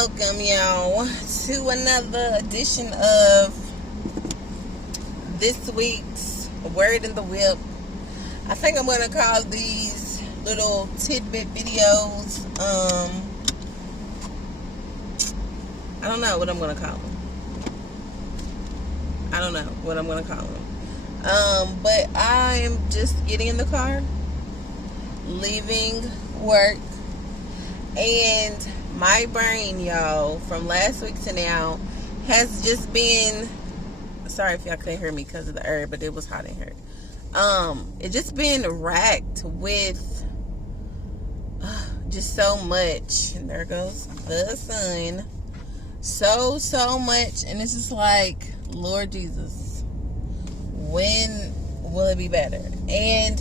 Welcome, y'all, to another edition of this week's Word in the Whip. I think I'm going to call these little tidbit videos, I don't know what I'm going to call them. But I am just getting in the car, leaving work, and my brain, y'all, from last week to now has just been, sorry if y'all couldn't hear me because of the herb, but it was hot in here. It just been racked with just so much. And there goes the sun. So much. And it's just like, Lord Jesus, when will it be better? And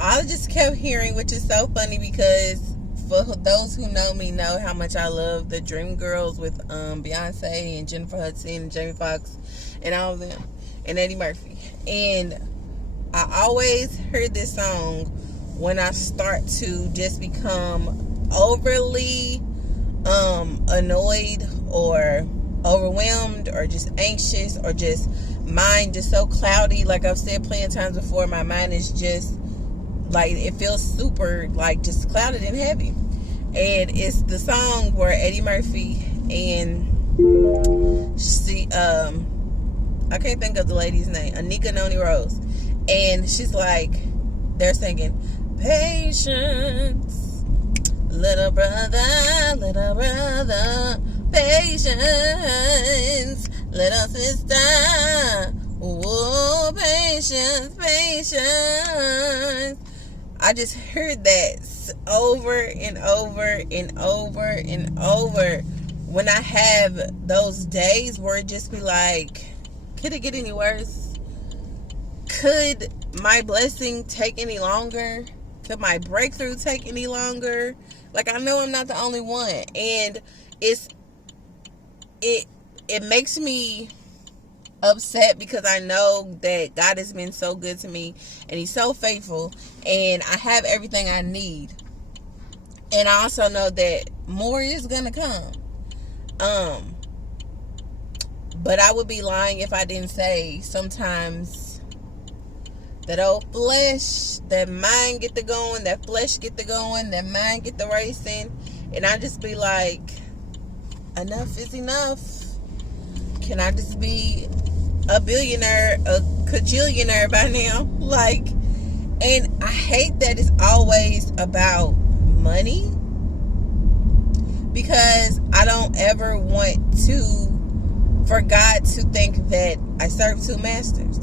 I just kept hearing, which is so funny because for those who know me know how much I love the Dream Girls with Beyonce and Jennifer Hudson and Jamie Foxx and all of them and Eddie Murphy. And I always heard this song when I start to just become overly annoyed or overwhelmed or just anxious or just mind just so cloudy. Like I've said plenty of times before, my mind is just like, it feels super like just clouded and heavy. And it's the song where Eddie Murphy and she I can't think of the lady's name, Anika Noni Rose, and she's like, they're singing patience, little brother, patience, little sister, oh, patience. I just heard that over and over when I have those days where it just be like, could it get any worse? Could my blessing take any longer? Could my breakthrough take any longer? Like, I know I'm not the only one, and it makes me upset because I know that God has been so good to me and he's so faithful and I have everything I need, and I also know that more is gonna come, but I would be lying if I didn't say sometimes that old flesh, that mind get to going, that flesh get to going, that mind get to racing, and I just be like, enough is enough. Can I just be a billionaire, a cajillionaire by now? Like, and I hate that it's always about money, because I don't ever want for God to think that I serve two masters.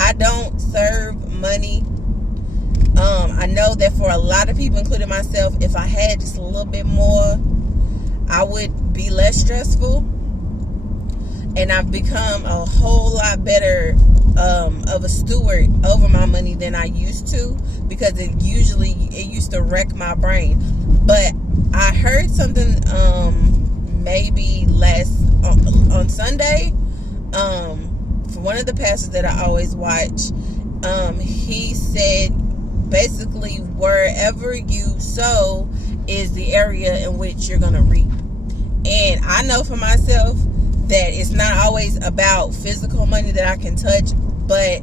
I don't serve money. I know that for a lot of people, including myself, if I had just a little bit more, I would be less stressful. And I've become a whole lot better of a steward over my money than I used to, because it used to wreck my brain. But I heard something maybe on Sunday from one of the pastors that I always watch. He said basically, wherever you sow is the area in which you're gonna reap. And I know for myself that it's not always about physical money that I can touch, but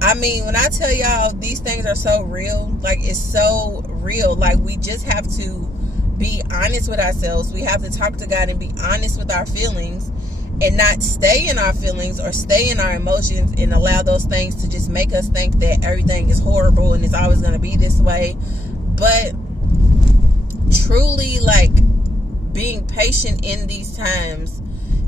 I mean, when I tell y'all these things are so real, like, it's so real. Like, we just have to be honest with ourselves. We have to talk to God and be honest with our feelings and not stay in our feelings or stay in our emotions and allow those things to just make us think that everything is horrible and it's always going to be this way. But truly, like, being patient in these times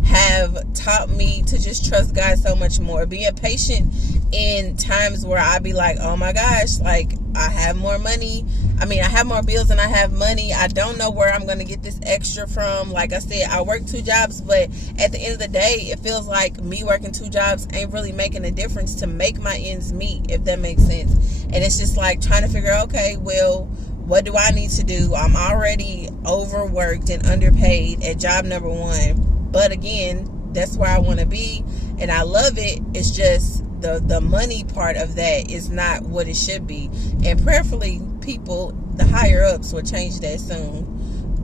have taught me to just trust God so much more. Being patient in times where I be like, oh my gosh, like, I have more money. I mean, I have more bills than I have money. I don't know where I'm going to get this extra from. Like I said, I work 2 jobs, but at the end of the day, it feels like me working 2 jobs ain't really making a difference to make my ends meet, if that makes sense. And it's just like trying to figure out, okay, well, what do I need to do? I'm already overworked and underpaid at job number 1. But again, that's where I want to be, and I love it. It's just the money part of that is not what it should be. And prayerfully, people, the higher ups, will change that soon.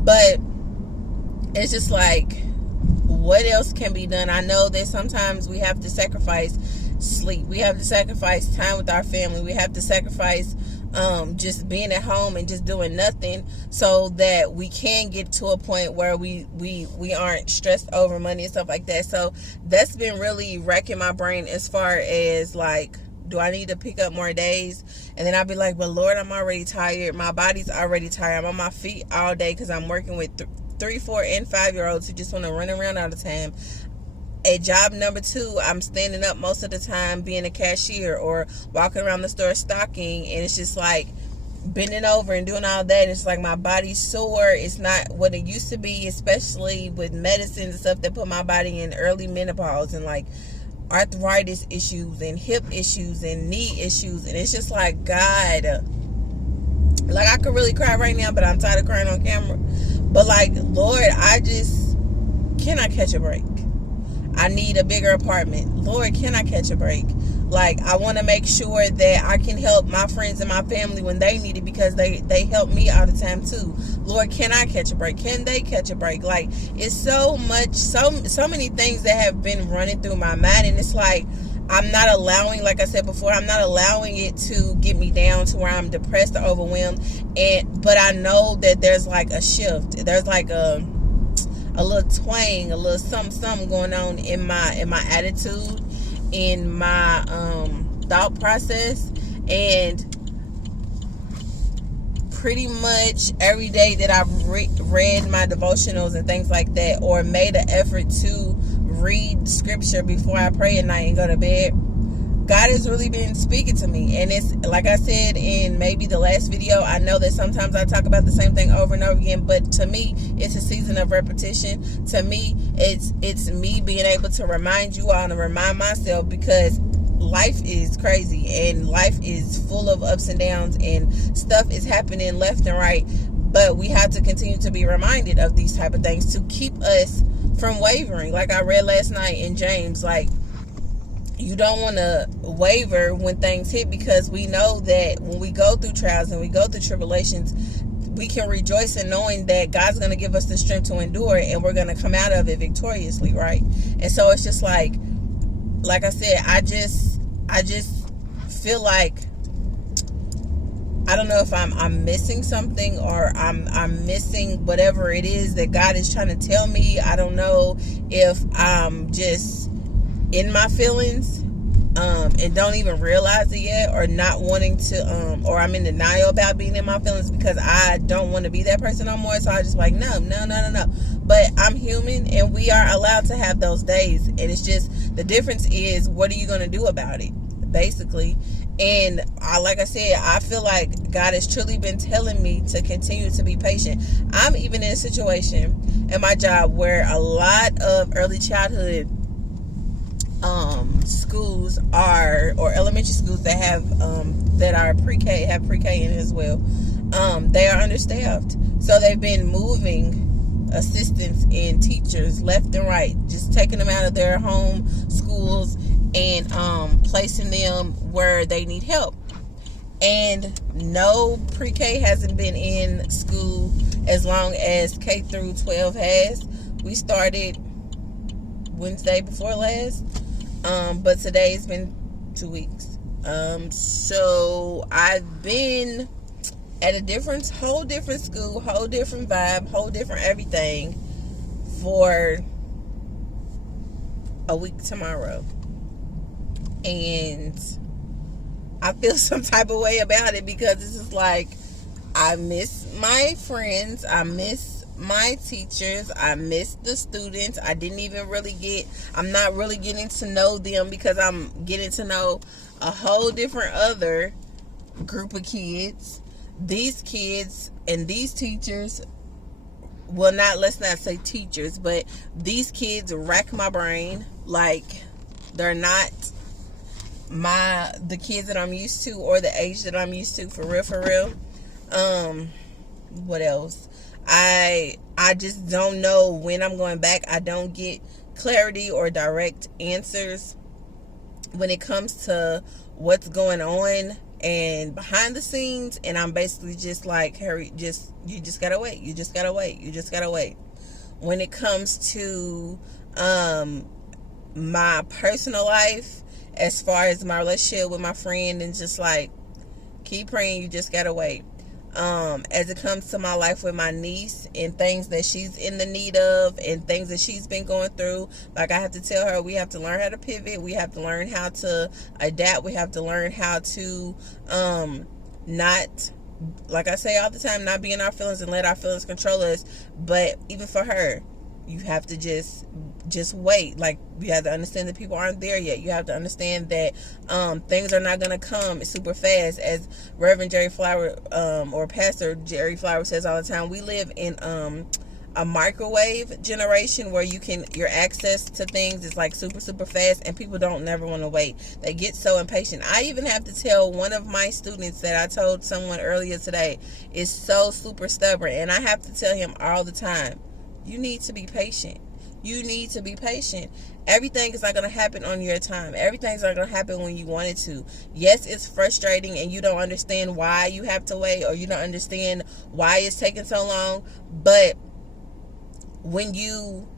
But it's just like, what else can be done? I know that sometimes we have to sacrifice sleep. We have to sacrifice time with our family. We have to sacrifice just being at home and just doing nothing, so that we can get to a point where we aren't stressed over money and stuff like that. So that's been really wrecking my brain as far as like, do I need to pick up more days? And then I'll be like, but Lord, I'm already tired. My body's already tired. I'm on my feet all day because I'm working with 3, 4, and 5-year-olds who just want to run around all the time. At job number 2, I'm standing up most of the time being a cashier or walking around the store stocking, and it's just like bending over and doing all that. And it's like my body's sore. It's not what it used to be, especially with medicines and stuff that put my body in early menopause and like arthritis issues and hip issues and knee issues. And it's just like, God, like I could really cry right now, but I'm tired of crying on camera. But like, Lord, can I catch a break? I need a bigger apartment. Lord, can I catch a break? Like, I want to make sure that I can help my friends and my family when they need it, because they help me all the time too. Lord, can I catch a break? Can they catch a break? Like, it's so many things that have been running through my mind, and it's like, I'm not allowing, like I said before, I'm not allowing it to get me down to where I'm depressed or overwhelmed. But I know that there's like a shift. There's like a little twang, a little something going on in my attitude, in my thought process. And pretty much every day that I've read my devotionals and things like that, or made an effort to read scripture before I pray at night and go to bed, God has really been speaking to me. And it's like I said in maybe the last video, I know that sometimes I talk about the same thing over and over again, but to me, it's a season of repetition. To me, it's me being able to remind you all and remind myself, because life is crazy and life is full of ups and downs and stuff is happening left and right. But we have to continue to be reminded of these type of things to keep us from wavering. Like I read last night in James, like, you don't want to waver when things hit, because we know that when we go through trials and we go through tribulations, we can rejoice in knowing that God's going to give us the strength to endure, and we're going to come out of it victoriously, right? And so it's just like I said, I just feel like, I don't know if I'm missing something, or I'm missing whatever it is that God is trying to tell me. I don't know if I'm just in my feelings and don't even realize it yet, or not wanting to or I'm in denial about being in my feelings because I don't want to be that person no more. So I just like, no. But I'm human and we are allowed to have those days, and it's just, the difference is, what are you going to do about it, basically. And like I said, I feel like God has truly been telling me to continue to be patient. I'm even in a situation at my job where a lot of early childhood schools are, or elementary schools that have that are pre-K, have pre-K in it as well, they are understaffed. So they've been moving assistants and teachers left and right, just taking them out of their home schools and placing them where they need help. And no, pre-K hasn't been in school as long as K through 12 has. We started Wednesday before last, but today's been 2 weeks. So I've been at a whole different school, whole different vibe, whole different everything for a week tomorrow. And I feel some type of way about it, because it's just like, I miss my friends, I miss my teachers, I miss the students. I'm not really getting to know them, because I'm getting to know a whole different other group of kids. These kids and these teachers, well, let's not say teachers, but these kids rack my brain. Like, they're not the kids that I'm used to, or the age that I'm used to, for real. What else? I just don't know when I'm going back. I don't get clarity or direct answers when it comes to what's going on and behind the scenes, and I'm basically just like, Harry, you just gotta wait. You just gotta wait. You just gotta wait. When it comes to my personal life, as far as my relationship with my friend, and just like, keep praying, you just gotta wait. As it comes to my life with my niece and things that she's in the need of and things that she's been going through, like, I have to tell her, we have to learn how to pivot, we have to learn how to adapt, we have to learn how to not, like I say all the time, not be in our feelings and let our feelings control us. But even for her, you have to just wait. Like, you have to understand that people aren't there yet. You have to understand that things are not going to come super fast. As Reverend Jerry Flower, or Pastor Jerry Flower says all the time, we live in a microwave generation where your access to things is like super fast, and people don't never want to wait. They get so impatient. I even have to tell one of my students that I told someone earlier today is so super stubborn, and I have to tell him all the time, you need to be patient. You need to be patient. Everything is not going to happen on your time. Everything's not going to happen when you want it to. Yes, it's frustrating and you don't understand why you have to wait, or you don't understand why it's taking so long. But when you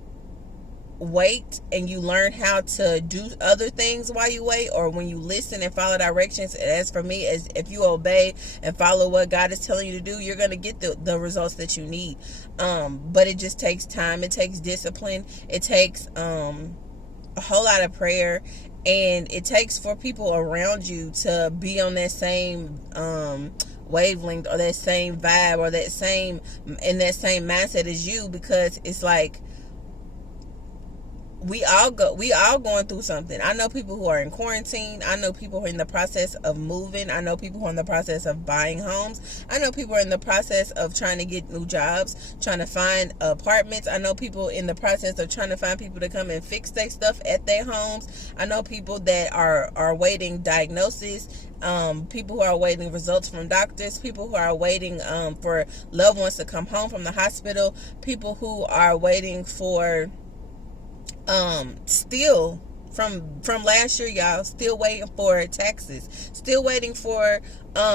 wait and you learn how to do other things while you wait, or when you listen and follow directions, as for me, as if you obey and follow what God is telling you to do, you're going to get the results that you need. But it just takes time. It takes discipline. It takes a whole lot of prayer, and it takes for people around you to be on that same wavelength, or that same vibe, or that same mindset as you, because it's like, we all going through something. I know people who are in quarantine. I know people who are in the process of moving. I know people who are in the process of buying homes. I know people who are in the process of trying to get new jobs, trying to find apartments. I know people in the process of trying to find people to come and fix their stuff at their homes. I know people that are waiting diagnosis, people who are waiting results from doctors, people who are waiting for loved ones to come home from the hospital, people who are waiting for still from last year, y'all, still waiting for taxes, still waiting for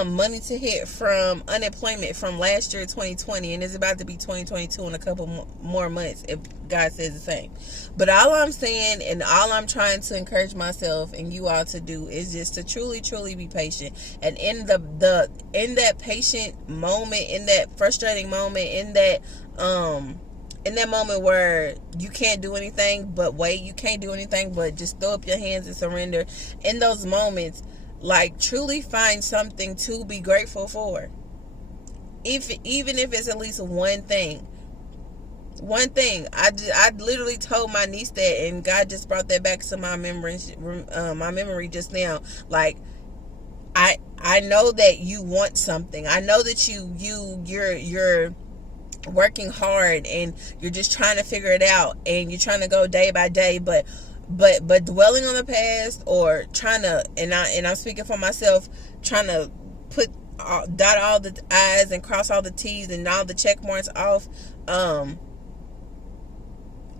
money to hit from unemployment from last year, 2020, and it's about to be 2022 in a couple more months, if God says the same. But all I'm saying, and all I'm trying to encourage myself and you all to do, is just to truly be patient. And in that patient moment, in that frustrating moment, in that moment where you can't do anything but wait, you can't do anything but just throw up your hands and surrender, in those moments, like, truly find something to be grateful for. Even if it's at least one thing. I literally told my niece that, and God just brought that back to my memory just now. Like, I know that you want something. I know that you're working hard, and you're just trying to figure it out, and you're trying to go day by day, but dwelling on the past, or trying to, and I'm speaking for myself, trying to dot all the I's and cross all the T's and all the check marks off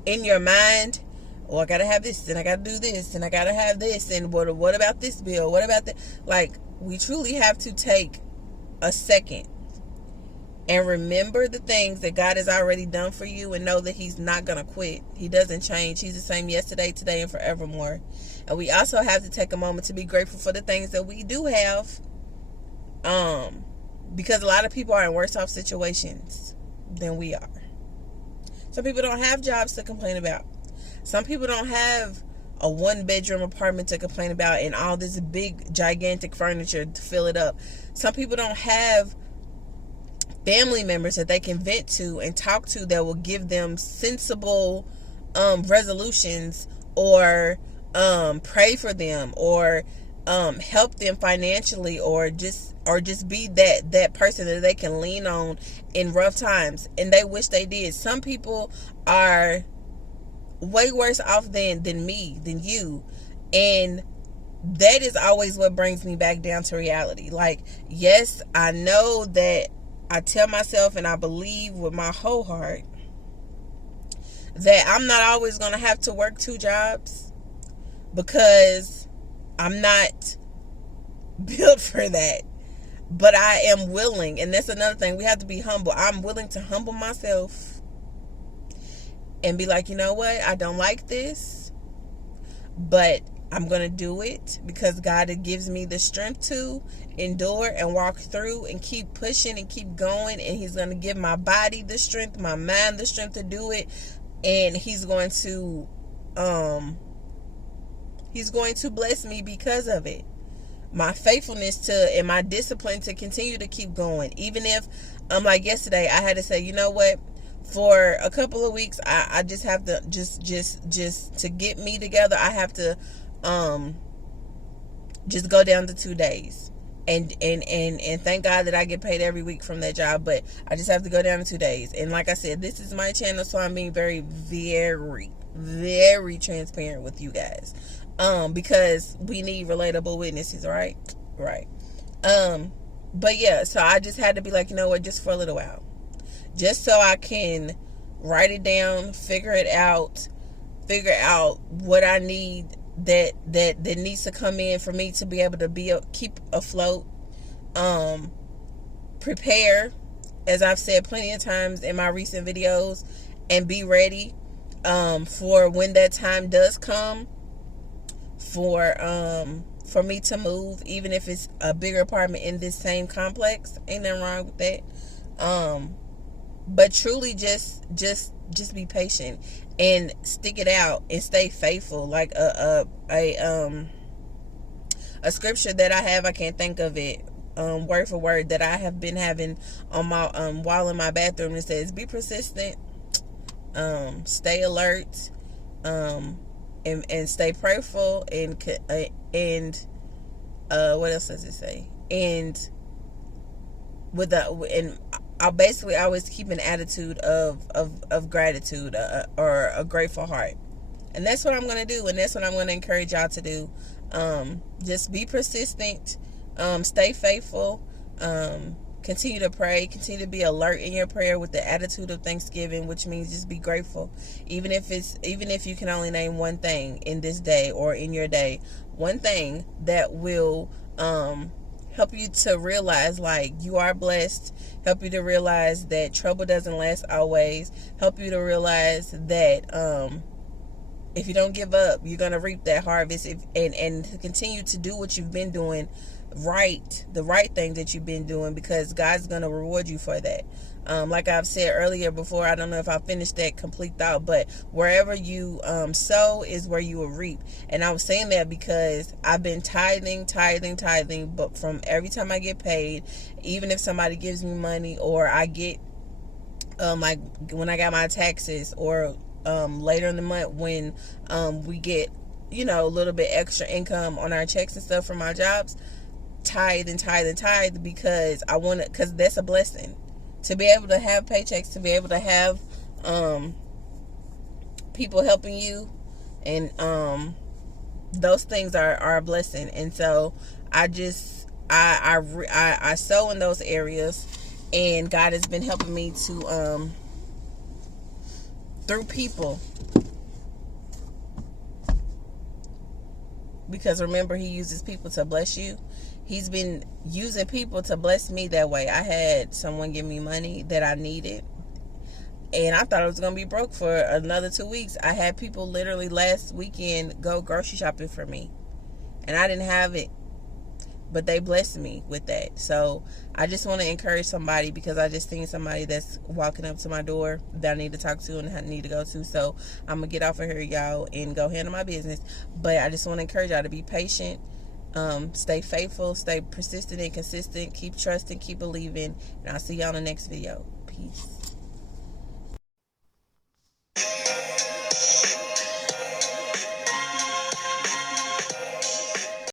in your mind. Oh, I gotta have this, and I gotta do this, and I gotta have this, and what about this bill, what about that? Like, we truly have to take a second and remember the things that God has already done for you, and know that He's not going to quit. He doesn't change. He's the same yesterday, today, and forevermore. And we also have to take a moment to be grateful for the things that we do have. Because a lot of people are in worse off situations than we are. Some people don't have jobs to complain about. Some people don't have a 1-bedroom apartment to complain about and all this big, gigantic furniture to fill it up. Some people don't have family members that they can vent to and talk to that will give them sensible resolutions, or pray for them, or help them financially, or just be that person that they can lean on in rough times, and they wish they did. Some people are way worse off than you, and that is always what brings me back down to reality. Like, yes, I know that I tell myself, and I believe with my whole heart, that I'm not always going to have to work 2 jobs, because I'm not built for that. But I am willing, and that's another thing. We have to be humble. I'm willing to humble myself and be like, you know what? I don't like this, but I'm going to do it because God gives me the strength to endure and walk through and keep pushing and keep going. And He's going to give my body the strength, my mind the strength to do it. And He's going to bless me because of it. My faithfulness to and my discipline to continue to keep going. Even if, like yesterday, I had to say, you know what? For a couple of weeks, I just have to just to get me together. I have to just go down to 2 days, and thank God that I get paid every week from that job. But I just have to go down to 2 days. And like I said, this is my channel, so I'm being very, very, very transparent with you guys. Because we need relatable witnesses, right? But yeah, so I just had to be like, you know what, just for a little while. Just so I can write it down, figure out what I need that needs to come in for me to be able to keep afloat. Prepare, as I've said plenty of times in my recent videos, and be ready for when that time does come for me to move, even if it's a bigger apartment in this same complex. Ain't nothing wrong with that. But truly just be patient and stick it out and stay faithful. Like a scripture that I have, I can't think of it word for word, that I have been having on my while in my bathroom. It says, be persistent, stay alert, and stay prayerful, and what else does it say? And I basically always keep an attitude of gratitude, or a grateful heart. And that's what I'm going to do, and that's what I'm going to encourage y'all to do. Just be persistent, stay faithful, continue to pray, continue to be alert in your prayer with the attitude of thanksgiving, which means just be grateful. Even if you can only name one thing in this day or in your day, one thing that will help you to realize, like, you are blessed, help you to realize that trouble doesn't last always, help you to realize that if you don't give up, you're going to reap that harvest, and to continue to do what you've been doing the right thing that you've been doing, because God's going to reward you for that. Like I've said earlier before, I don't know if I finished that complete thought, but wherever you sow is where you will reap. And I was saying that because I've been tithing, but from every time I get paid, even if somebody gives me money, or I get like when I got my taxes, or later in the month when we get, a little bit extra income on our checks and stuff from our jobs, tithe, because because that's a blessing. To be able to have paychecks, to be able to have people helping you, and those things are a blessing. And so I sow in those areas, and God has been helping me to through people, because remember, He uses people to bless you. He's been using people to bless me that way. I had someone give me money that I needed, and I thought I was going to be broke for another 2 weeks. I had people literally last weekend go grocery shopping for me, and I didn't have it, but they blessed me with that. So I just want to encourage somebody, because I just seen somebody that's walking up to my door that I need to talk to and I need to go to. So I'm going to get off of here, y'all, and go handle my business. But I just want to encourage y'all to be patient. Stay faithful, stay persistent and consistent, keep trusting, keep believing, and I'll see y'all in the next video. Peace.